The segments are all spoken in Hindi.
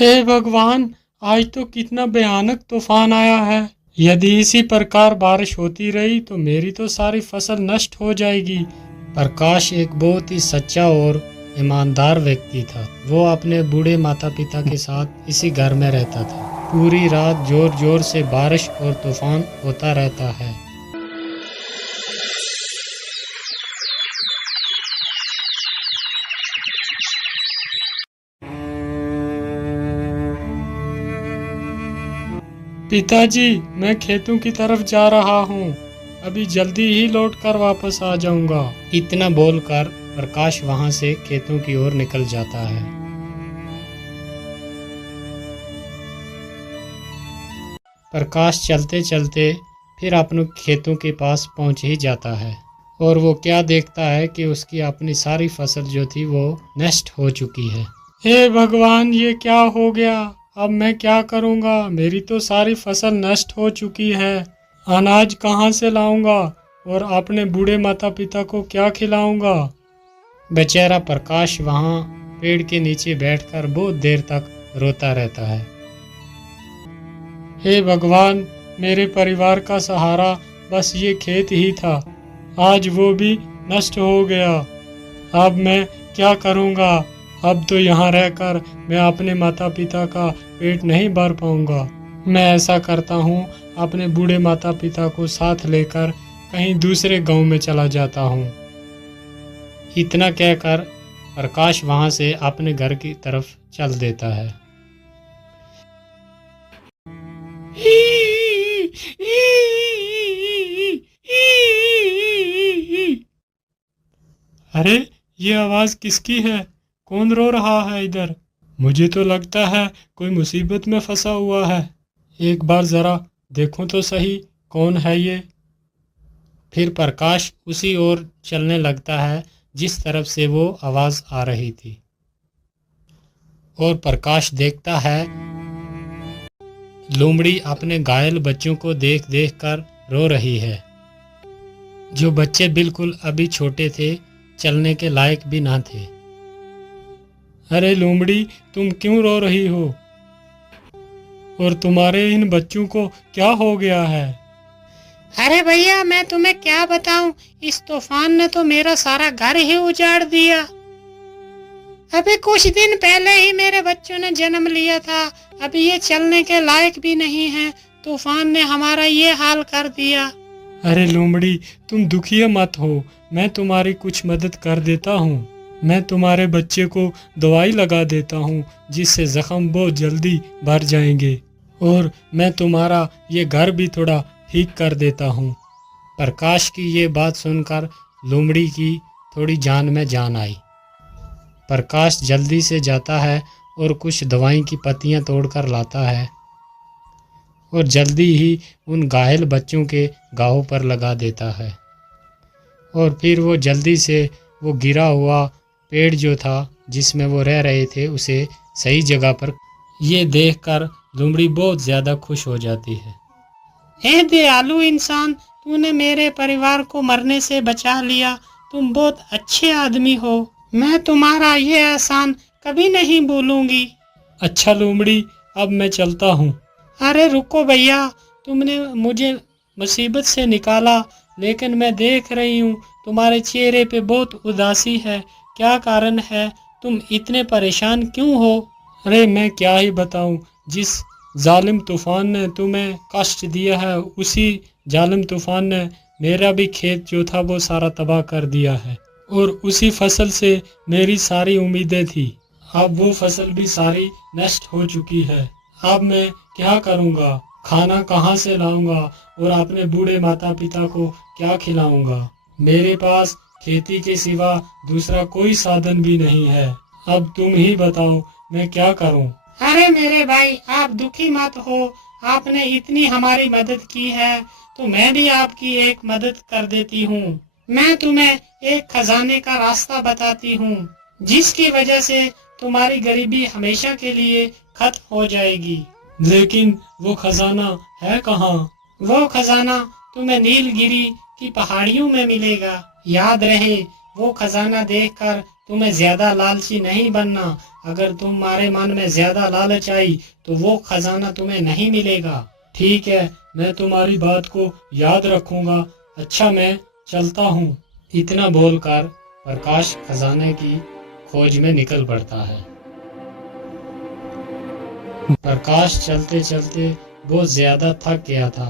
हे भगवान, आज तो कितना भयानक तूफान आया है। यदि इसी प्रकार बारिश होती रही तो मेरी तो सारी फसल नष्ट हो जाएगी। प्रकाश एक बहुत ही सच्चा और ईमानदार व्यक्ति था। वो अपने बूढ़े माता पिता के साथ इसी घर में रहता था। पूरी रात जोर जोर से बारिश और तूफान होता रहता है। पिताजी, मैं खेतों की तरफ जा रहा हूँ। अभी जल्दी ही लौट कर वापस आ जाऊंगा। इतना बोलकर प्रकाश वहां से खेतों की ओर निकल जाता है। प्रकाश चलते चलते फिर अपने खेतों के पास पहुंच ही जाता है और वो क्या देखता है कि उसकी अपनी सारी फसल जो थी वो नष्ट हो चुकी है। हे भगवान, ये क्या हो गया? अब मैं क्या करूंगा? मेरी तो सारी फसल नष्ट हो चुकी है। अनाज कहाँ से लाऊंगा और अपने बूढ़े माता पिता को क्या खिलाऊंगा? बेचारा प्रकाश वहाँ पेड़ के नीचे बैठकर बहुत देर तक रोता रहता है। हे भगवान, मेरे परिवार का सहारा बस ये खेत ही था। आज वो भी नष्ट हो गया। अब मैं क्या करूंगा? अब तो यहाँ रहकर मैं अपने माता पिता का पेट नहीं भर पाऊंगा। मैं ऐसा करता हूँ, अपने बूढ़े माता पिता को साथ लेकर कहीं दूसरे गांव में चला जाता हूँ। इतना कहकर प्रकाश वहां से अपने घर की तरफ चल देता है। अरे, ये आवाज किसकी है? कौन रो रहा है इधर? मुझे तो लगता है कोई मुसीबत में फंसा हुआ है। एक बार जरा देखूं तो सही, कौन है ये? फिर प्रकाश उसी ओर चलने लगता है जिस तरफ से वो आवाज आ रही थी और प्रकाश देखता है लोमड़ी अपने घायल बच्चों को देख देख कर रो रही है। जो बच्चे बिल्कुल अभी छोटे थे, चलने के लायक भी ना थे। अरे लोमड़ी, तुम क्यों रो रही हो? और तुम्हारे इन बच्चों को क्या हो गया है? अरे भैया, मैं तुम्हें क्या बताऊं, इस तूफान ने तो मेरा सारा घर ही उजाड़ दिया। अभी कुछ दिन पहले ही मेरे बच्चों ने जन्म लिया था। अभी ये चलने के लायक भी नहीं है। तूफान ने हमारा ये हाल कर दिया। अरे लोमड़ी, तुम दुखी मत हो। मैं तुम्हारी कुछ मदद कर देता हूँ। मैं तुम्हारे बच्चे को दवाई लगा देता हूँ जिससे जख्म बहुत जल्दी भर जाएंगे, और मैं तुम्हारा ये घर भी थोड़ा ठीक कर देता हूँ। प्रकाश की ये बात सुनकर लोमड़ी की थोड़ी जान में जान आई। प्रकाश जल्दी से जाता है और कुछ दवाई की पत्तियाँ तोड़कर लाता है और जल्दी ही उन घायल बच्चों के घावों पर लगा देता है। और फिर वो जल्दी से वो गिरा हुआ पेड़ जो था जिसमें वो रह रहे थे उसे सही जगह पर। ये देखकर लोमड़ी बहुत ज़्यादा खुश हो जाती है। हे दयालु इंसान, तूने मेरे परिवार को मरने से बचा लिया। तुम बहुत अच्छे आदमी हो। मैं तुम्हारा ये एहसान कभी नहीं भूलूंगी। अच्छा लोमड़ी, अब मैं चलता हूँ। अरे रुको भैया, तुमने मुझे मुसीबत से निकाला, लेकिन मैं देख रही हूँ तुम्हारे चेहरे पे बहुत उदासी है। क्या कारण है? तुम इतने परेशान क्यों हो? अरे मैं क्या ही बताऊं, जिस जालिम तूफान ने तुम्हें कष्ट दिया है, उसी जालिम तूफान ने मेरा भी खेत जो था वो सारा तबाह कर दिया है, और उसी फसल से मेरी सारी उम्मीदें थी। अब वो फसल भी सारी नष्ट हो चुकी है। अब मैं क्या करूंगा? खाना कहाँ से लाऊंगा और अपने बूढ़े माता पिता को क्या खिलाऊंगा? मेरे पास खेती के सिवा दूसरा कोई साधन भी नहीं है। अब तुम ही बताओ, मैं क्या करूं? अरे मेरे भाई, आप दुखी मत हो। आपने इतनी हमारी मदद की है तो मैं भी आपकी एक मदद कर देती हूँ। मैं तुम्हें एक खजाने का रास्ता बताती हूँ जिसकी वजह से तुम्हारी गरीबी हमेशा के लिए खत्म हो जाएगी। लेकिन वो खजाना है कहाँ? वो खजाना तुम्हें नीलगिरी की पहाड़ियों में मिलेगा। याद रहे, वो खजाना देखकर तुम्हें ज्यादा लालची नहीं बनना, अगर तुम्हारे मन में ज्यादा लालच आई तो वो खजाना तुम्हें नहीं मिलेगा। ठीक है, मैं तुम्हारी बात को याद रखूंगा। अच्छा, मैं चलता हूँ। इतना बोलकर प्रकाश खजाने की खोज में निकल पड़ता है। प्रकाश चलते चलते बहुत ज्यादा थक गया था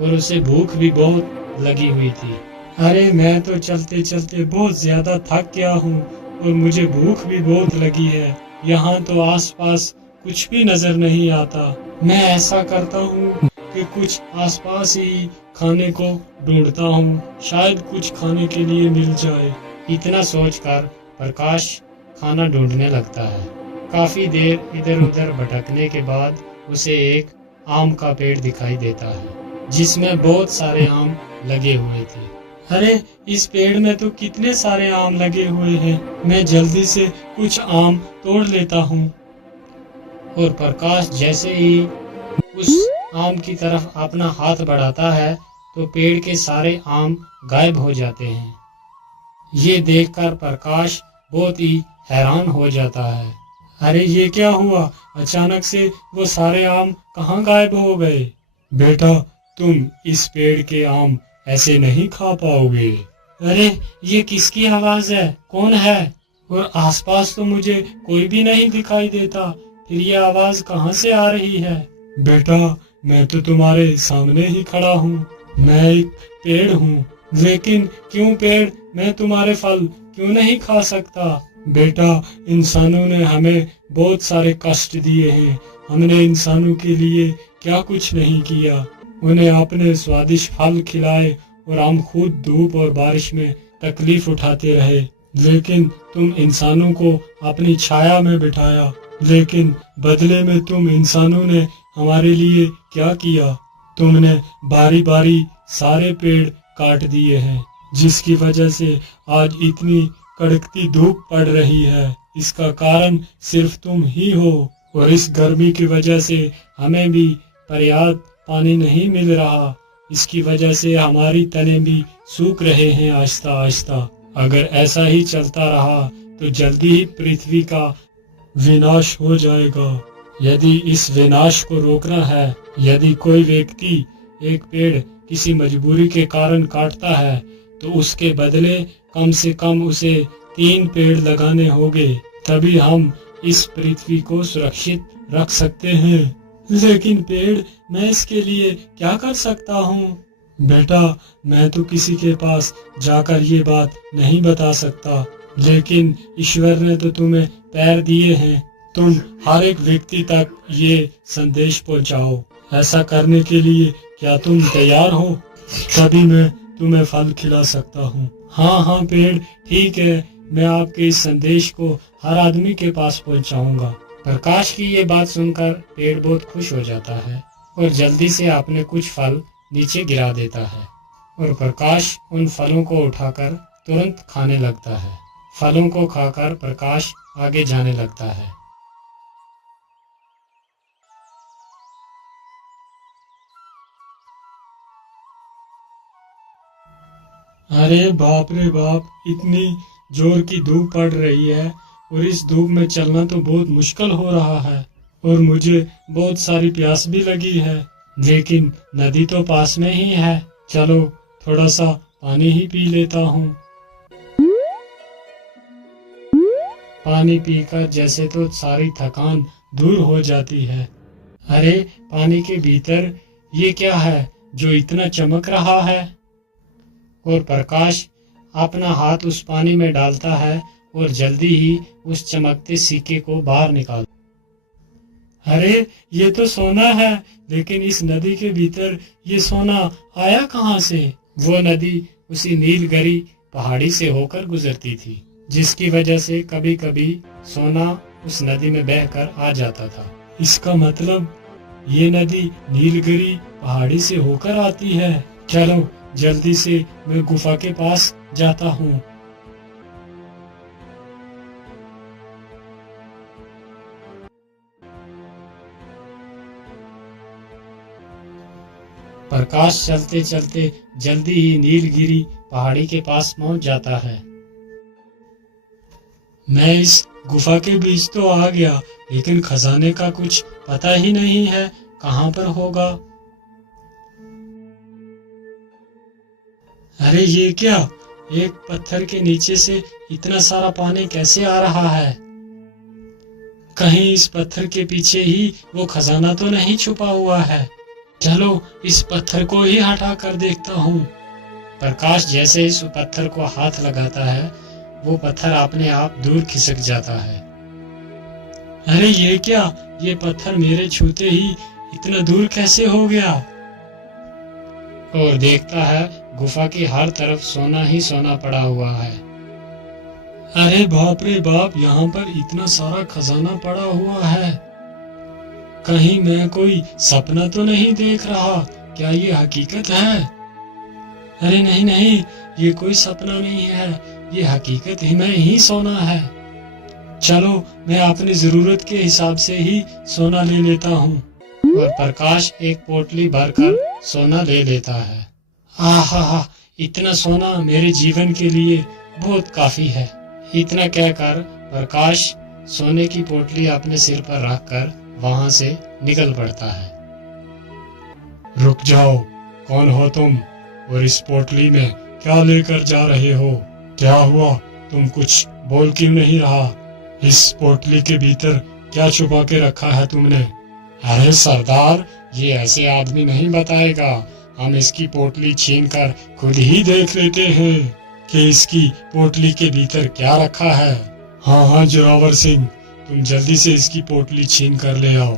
और उसे भूख भी बहुत लगी हुई थी। अरे, मैं तो चलते चलते बहुत ज्यादा थक गया हूँ और मुझे भूख भी बहुत लगी है। यहाँ तो आसपास कुछ भी नजर नहीं आता। मैं ऐसा करता हूँ कि कुछ आसपास ही खाने को ढूंढता हूँ, शायद कुछ खाने के लिए मिल जाए। इतना सोचकर प्रकाश खाना ढूंढने लगता है। काफी देर इधर उधर भटकने के बाद उसे एक आम का पेड़ दिखाई देता है जिसमें बहुत सारे आम लगे हुए थे। अरे, इस पेड़ में तो कितने सारे आम लगे हुए हैं। मैं जल्दी से कुछ आम तोड़ लेता हूँ। और प्रकाश जैसे ही उस आम की तरफ अपना हाथ बढ़ाता है तो पेड़ के सारे आम गायब हो जाते हैं। ये देखकर प्रकाश बहुत ही हैरान हो जाता है। अरे, ये क्या हुआ? अचानक से वो सारे आम कहाँ गायब हो गए? बेटा, तुम इस पेड़ के आम ऐसे नहीं खा पाओगे। अरे, ये किसकी आवाज है? कौन है? और आसपास तो मुझे कोई भी नहीं दिखाई देता, फिर ये आवाज कहाँ से आ रही है? बेटा, मैं तो तुम्हारे सामने ही खड़ा हूँ। मैं एक पेड़ हूँ, लेकिन क्यों पेड़? मैं तुम्हारे फल क्यों नहीं खा सकता? बेटा, इंसानों ने हमें बहुत सारे कष्ट दिए हैं। हमने इंसानों के लिए क्या कुछ नहीं किया। उन्हें अपने स्वादिष्ट फल खिलाए और हम खुद धूप और बारिश में तकलीफ उठाते रहे। लेकिन तुम इंसानों को अपनी छाया में बिठाया, लेकिन बदले में तुम इंसानों ने हमारे लिए क्या किया? तुमने बारी बारी सारे पेड़ काट दिए हैं, जिसकी वजह से आज इतनी कड़कती धूप पड़ रही है। इसका कारण सिर्फ तुम ही हो। और इस गर्मी की वजह से हमें भी पर्याप्त पानी नहीं मिल रहा। इसकी वजह से हमारी तने भी सूख रहे हैं आहिस्ता आहिस्ता। अगर ऐसा ही चलता रहा तो जल्दी ही पृथ्वी का विनाश हो जाएगा। यदि इस विनाश को रोकना है, यदि कोई व्यक्ति एक पेड़ किसी मजबूरी के कारण काटता है, तो उसके बदले कम से कम उसे 3 पेड़ लगाने होंगे, तभी हम इस पृथ्वी को सुरक्षित रख सकते हैं। लेकिन पेड़, मैं इसके लिए क्या कर सकता हूँ? बेटा, मैं तो किसी के पास जाकर ये बात नहीं बता सकता, लेकिन ईश्वर ने तो तुम्हें पैर दिए हैं। तुम हर एक व्यक्ति तक ये संदेश पहुंचाओ। ऐसा करने के लिए क्या तुम तैयार हो? तभी मैं तुम्हें फल खिला सकता हूँ। हाँ हाँ पेड़, ठीक है, मैं आपके इस संदेश को हर आदमी के पास पहुंचाऊंगा। प्रकाश की ये बात सुनकर पेड़ बहुत खुश हो जाता है और जल्दी से अपने कुछ फल नीचे गिरा देता है और प्रकाश उन फलों को उठाकर तुरंत खाने लगता है। फलों को खाकर प्रकाश आगे जाने लगता है। अरे बाप रे बाप, इतनी जोर की धूप पड़ रही है और इस धूप में चलना तो बहुत मुश्किल हो रहा है और मुझे बहुत सारी प्यास भी लगी है, लेकिन नदी तो पास में ही है। चलो थोड़ा सा पानी ही पी लेता हूँ। पानी पीकर जैसे तो सारी थकान दूर हो जाती है। अरे, पानी के भीतर ये क्या है जो इतना चमक रहा है? और प्रकाश अपना हाथ उस पानी में डालता है और जल्दी ही उस चमकते सिक्के को बाहर निकाल। अरे, ये तो सोना है, लेकिन इस नदी के भीतर ये सोना आया कहाँ से? वो नदी उसी नीलगिरी पहाड़ी से होकर गुजरती थी, जिसकी वजह से कभी कभी सोना उस नदी में बहकर आ जाता था। इसका मतलब ये नदी नीलगिरी पहाड़ी से होकर आती है। चलो जल्दी से मैं गुफा के पास जाता हूँ। प्रकाश चलते चलते जल्दी ही नीलगिरी पहाड़ी के पास पहुंच जाता है। मैं इस गुफा के बीच तो आ गया, लेकिन खजाने का कुछ पता ही नहीं है कहाँ पर होगा। अरे ये क्या, एक पत्थर के नीचे से इतना सारा पानी कैसे आ रहा है? कहीं इस पत्थर के पीछे ही वो खजाना तो नहीं छुपा हुआ है। चलो इस पत्थर को ही हटा कर देखता हूँ। प्रकाश जैसे इस पत्थर को हाथ लगाता है, वो पत्थर अपने आप दूर खिसक जाता है। अरे ये क्या, ये पत्थर मेरे छूते ही इतना दूर कैसे हो गया? और देखता है गुफा की हर तरफ सोना ही सोना पड़ा हुआ है। अरे बाप रे बाप, यहाँ पर इतना सारा खजाना पड़ा हुआ है। कहीं मैं कोई सपना तो नहीं देख रहा? क्या ये हकीकत है? अरे नहीं नहीं, ये कोई सपना नहीं है, ये हकीकत ही में ही सोना है। चलो मैं अपनी जरूरत के हिसाब से ही सोना ले लेता हूँ। और प्रकाश एक पोटली भरकर सोना ले लेता है। आहा, इतना सोना मेरे जीवन के लिए बहुत काफी है। इतना कहकर प्रकाश सोने की पोटली अपने सिर पर रखकर वहां से निकल पड़ता है। रुक जाओ, कौन हो तुम और इस पोटली में क्या लेकर जा रहे हो? क्या हुआ, तुम कुछ बोल क्यों नहीं रहा? इस पोटली के भीतर क्या छुपा के रखा है तुमने? अरे सरदार, ये ऐसे आदमी नहीं बताएगा। हम इसकी पोटली छीनकर खुद ही देख लेते हैं कि इसकी पोटली के भीतर क्या रखा है। हाँ जोरावर सिंह, तुम जल्दी से इसकी पोटली छीन कर ले आओ।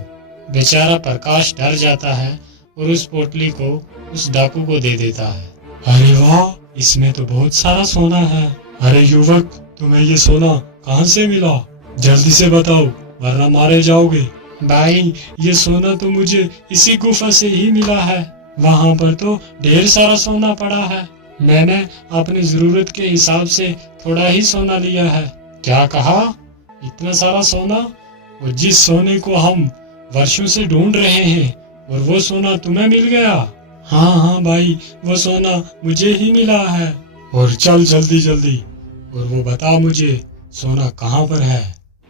बेचारा प्रकाश डर जाता है और उस पोटली को उस डाकू को दे देता है। अरे वाह, इसमें तो बहुत सारा सोना है। अरे युवक, तुम्हें ये सोना कहाँ से मिला? जल्दी से बताओ, वरना मारे जाओगे। भाई, ये सोना तो मुझे इसी गुफा से ही मिला है। वहाँ पर तो ढेर सारा सोना पड़ा है। मैंने अपनी जरूरत के हिसाब से थोड़ा ही सोना लिया है। क्या कहा? इतना सारा सोना? और जिस सोने को हम वर्षों से ढूंढ रहे हैं, और वो सोना तुम्हें मिल गया? हाँ भाई, वो सोना मुझे ही मिला है। और चल जल्दी जल्दी, और वो बता मुझे सोना कहाँ पर है,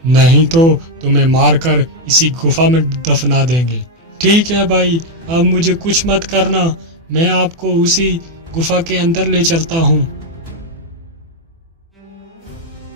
नहीं तो तुम्हें मारकर इसी गुफा में दफना देंगे। ठीक है भाई, अब मुझे कुछ मत करना, मैं आपको उसी गुफा के अंदर ले चलता हूँ।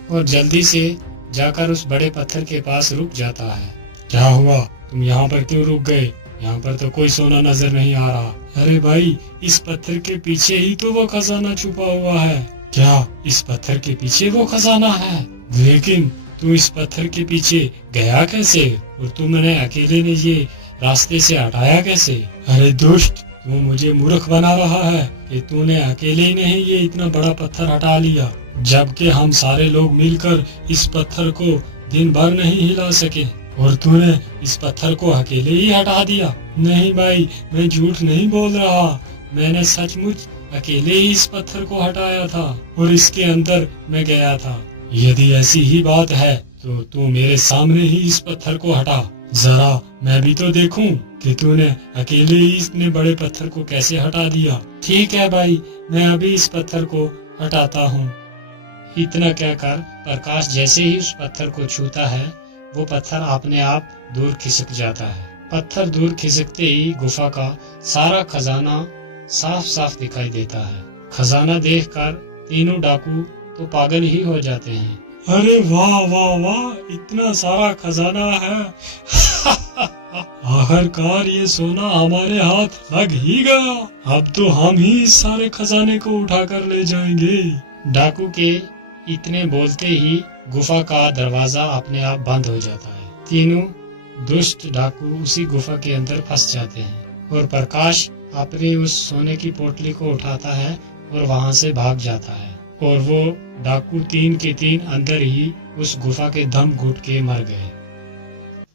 और जल्दी से जाकर उस बड़े पत्थर के पास रुक जाता है। क्या हुआ, तुम यहाँ पर क्यों रुक गए? यहाँ पर तो कोई सोना नजर नहीं आ रहा। अरे भाई, इस पत्थर के पीछे ही तो वो खजाना छुपा हुआ है। क्या इस पत्थर के पीछे वो खजाना है? लेकिन तू इस पत्थर के पीछे गया कैसे, और तुमने अकेले ने ये रास्ते से हटाया कैसे? अरे दुष्ट, तू मुझे मूर्ख बना रहा है कि तूने अकेले ही नहीं ये इतना बड़ा पत्थर हटा लिया, जबकि हम सारे लोग मिलकर इस पत्थर को दिन भर नहीं हिला सके, और तूने इस पत्थर को अकेले ही हटा दिया। नहीं भाई, मैं झूठ नहीं बोल रहा, मैंने सचमुच अकेले ही इस पत्थर को हटाया था और इसके अंदर मैं गया था। यदि ऐसी ही बात है तो तू मेरे सामने ही इस पत्थर को हटा, जरा मैं भी तो देखूं कि तूने अकेले ही इतने बड़े पत्थर को कैसे हटा दिया। ठीक है भाई, मैं अभी इस पत्थर को हटाता हूँ। इतना कहकर प्रकाश जैसे ही उस पत्थर को छूता है, वो पत्थर अपने आप दूर खिसक जाता है। पत्थर दूर खिसकते ही गुफा का सारा खजाना साफ साफ दिखाई देता है। खजाना देखकर तीनों डाकू तो पागल ही हो जाते हैं। अरे वाह वाह वाह, इतना सारा खजाना है। आखिरकार ये सोना हमारे हाथ लग ही गया। अब तो हम ही इस सारे खजाने को उठाकर ले जाएंगे। डाकू के इतने बोलते ही गुफा का दरवाजा अपने आप बंद हो जाता है। तीनों दुष्ट डाकू उसी गुफा के अंदर फंस जाते हैं और प्रकाश अपनी उस सोने की पोटली को उठाता है और वहां से भाग जाता है। और वो डाकू तीन के तीन अंदर ही उस गुफा के दम घुट के मर गए।